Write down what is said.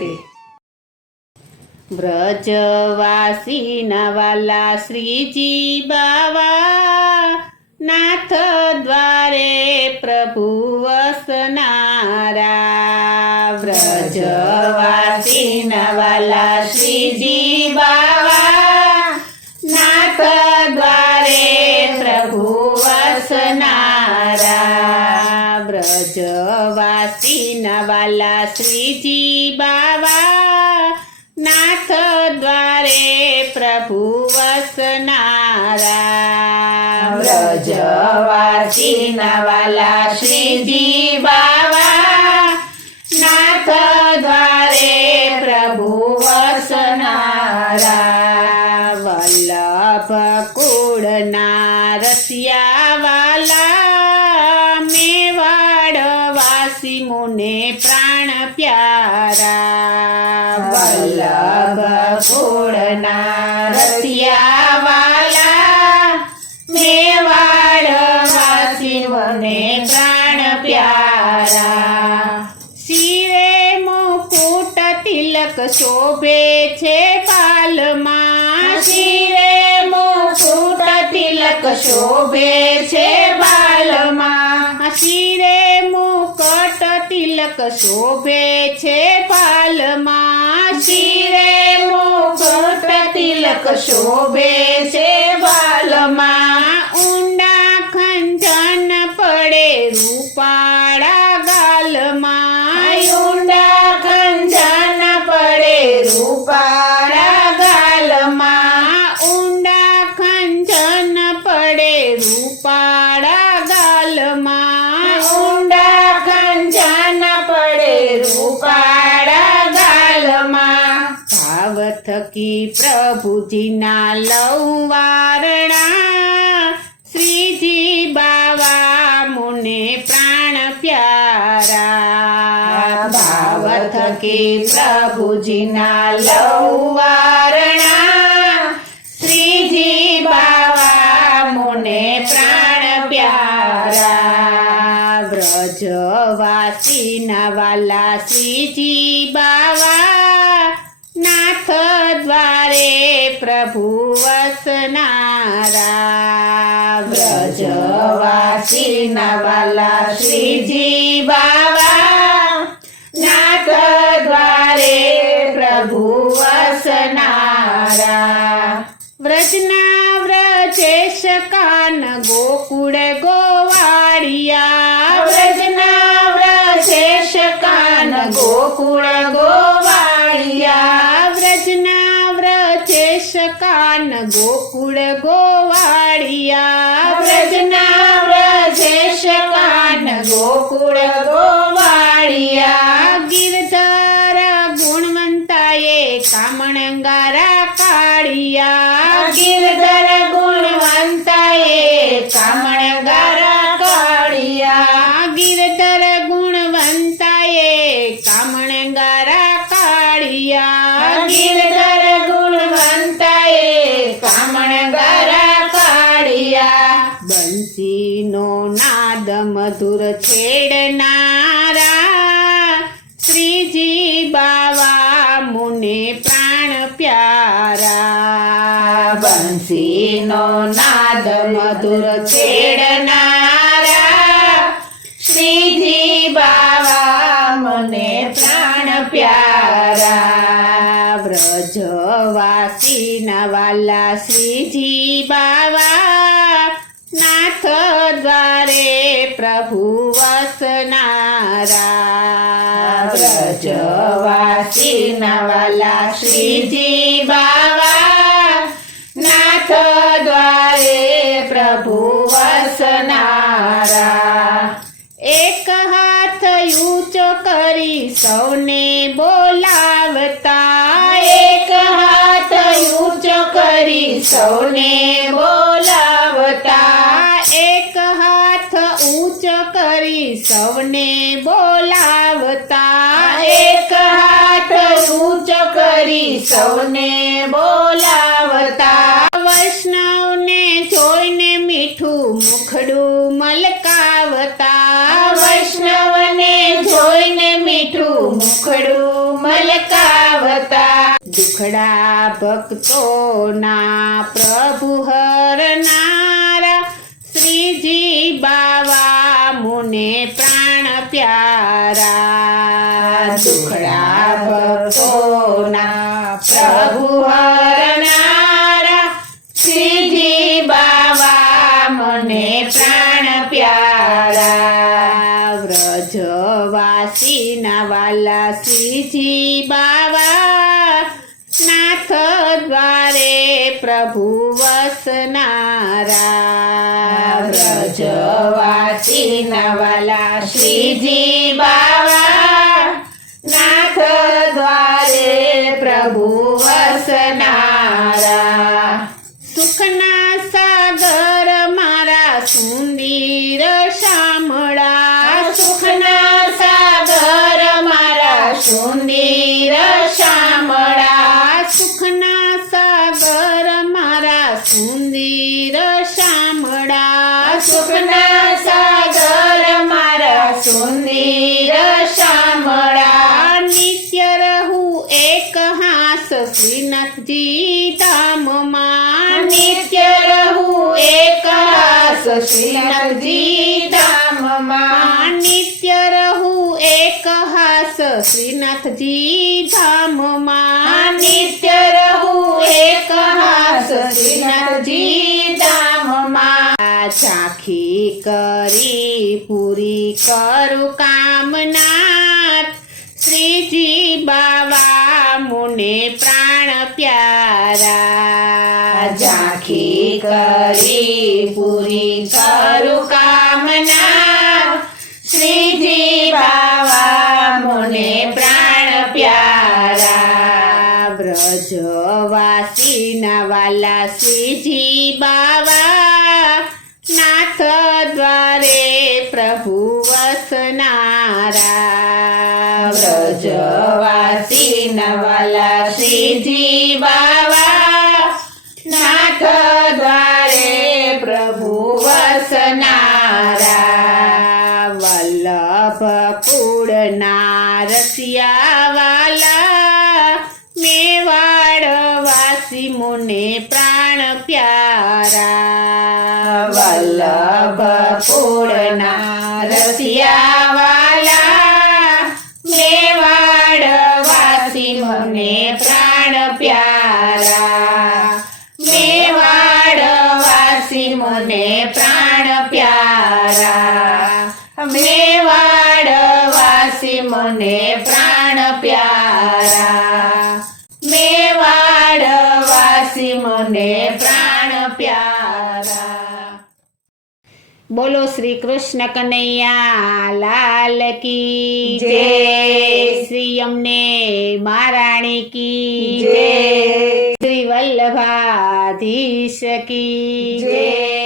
રાધે. વ્રજવાસીના વાલા શ્રીજી બાવા, નાથ દ્વારે પ્રભુ વસનારા. વ્રજવાસીના વાલા શ્રીજી બાવા, નાથ દ્વારે પ્રભુ વસનારા. વ્રજવાસીના વાલા શ્રીજી બાવા, નાથ દ્વારે પ્રભુ વસનારા. વ્રજવાસીના વાલા શ્રીજી બાવા, નાથ દ્વારે પ્રભુ વસનારા. વલ્લભ કુળના રસિયા વાલા, મેવાડવાસી મુને પ્રાણ પ્યારા. વલ્લભ કુળના રસિયા વાલા, મેવાડવાસી મુને પ્રાણ પ્યારા. શિરે મુકુટ તિલક શોભે છે બાલમાં, શિરે મુકુટ તિલક શોભે છે બાલમાં. શિરે મુકટ તિલક શોભે છે બાલમાં, શિરે મુકટ તિલક શોભે છે બાલમાં. ઊંડા ખંજન પડે રૂપાળા ગાલમાં, ઊંડા ખંજન પડે રૂપાળા ગાલમાં. ઊંડા ખંજન પડે રૂપાળા ગાલમાં, ઊંડા ખંજન પડે રૂપાળા ગાલમાં. ભાવ થકી પ્રભુજીના લઉં વારણા, શ્રીજી બાવા મુને પ્રાણ પ્યારા. ભાવ થકી પ્રભુજીના લઉં વારણા, શ્રીજી બાવા મુને પ્રાણ પ્યારા. વ્રજવાસીના વાલા શ્રીજી બાવા, નાથ દ્વારે પ્રભુ વસનારા. વ્રજવાસીના વાલા શ્રીજી બાવા, નાથ દ્વારે પ્રભુ વસનારા. વ્રજના વ્રજેશ કાન ગોકુળ ગોવાળિયા, વ્રજના વ્રજેશ કાન ગોકુળ ગોવાળિયા. વ્રજના વ્રજેશ કાન ગોકુળ ગોવાળિયા, વ્રજના વ્રજેશ કાન ગોકુળ ગોવાળિયા. ગિરધર ગુણવંતાએ કામણગારા કાળિયા, ગિરધર ગુણવંતાએ કામણગારા કાળિયા. ગિરધર ગુણવંતાએ કામણગારા કાળિયા, ગિરધર ગુણવંતાએ કામણગારા કાળિયા. બંસીનો નાદ મધુર છેડનારા, શ્રીજી બાવા મુને પ્રાણ પ્યારા. બંસીનો નાદ મધુર છેડનારા, શ્રીજી બાવા મને પ્રાણ પ્યારા. વ્રજવાસીના વાલા શ્રીજી બાવા, નાથ દ્વારે પ્રભુ વસનારા. વ્રજવાસીના વાલા શ્રીજી બાવા, નાથ દ્વારે પ્રભુ વસનારા. એક હાથ ઊંચો કરી સૌને બોલાવતા, એક હાથ ઊંચો કરી સૌને બોલાવતા. એક હાથ ઊંચો કરી સૌને બોલાવતા, એક હાથ ઊંચો કરી સૌને બોલાવતા. વૈષ્ણવને જોઈને મીઠું મુખડું મલકાવતા, વૈષ્ણવને જોઈને મીઠું મુખડું મલકાવતા દુખડા ભક્તોના પ્રભુ હરનારા શ્રીજી બાવા મુને પ્રાણ પ્યારા દુખડા ભક્તોના પ્રભુ હરનારા શ્રીજી બાવા મને પ્રાણ પ્યારા વ્રજવાસીના વાલા શ્રીજી બાવા નાથ દ્વારે પ્રભુ વસનારા વ્રજવાસીના વાલા શ્રીજી બાવા નાથ દ્વારે પ્રભુ વસનારા સુખના સાગર મારા સુંદર શામળા સુખના સાગર મારા સુંદર શામળા સુખના સાગર મારા સુંદર શામળા સુખના સાગર મારા સુંદર શામળા નિત્ય રહું એક હાસ શ્રીનાથજી ધામમાં નિત્ય રહું એક હાસ શ્રીનાથજી ધામમાં નિત્ય રહું એક હાસ શ્રીનાથજી ધામમાં નિત્ય રહું એક હાસ શ્રીનાથજી ધામમાં ઝાંખી કરી પૂરી કરું કામનાથ શ્રીજી બાવા મુને પ્રાણ પ્યારા ઝાંખી કરી પૂરી કરું કામના શ્રીજી બાવા મુને પ્રાણ પ્યારા વ્રજવાસીના વાલા શ્રીજી બાવા નાથ દ્વારે પ્રભુ વસનારા વ્રજવાસીના વાલા શ્રીજી બાવા નાથ દ્વારે પ્રભુ વસનારા વલ્લભ કુળના રસિયા વાલા મેવાડ વાસી મુને પ્રાણ પ્યારા વલ્લભ કુળના રસિયા વાલા મેવાડ વાસી મને પ્રાણ પ્યારા મેવાડ વાસી મને પ્રાણ પ્યારા મેવાડ વાસી મને પ્રાણ પ્યારા મેવાડ વાસી મને પ્રાણ પ્યારા બોલો શ્રી કૃષ્ણ કનૈયા લાલ કી જય શ્રી અમને મહારાણી કી જય શ્રી વલ્લભાધીશ કી જય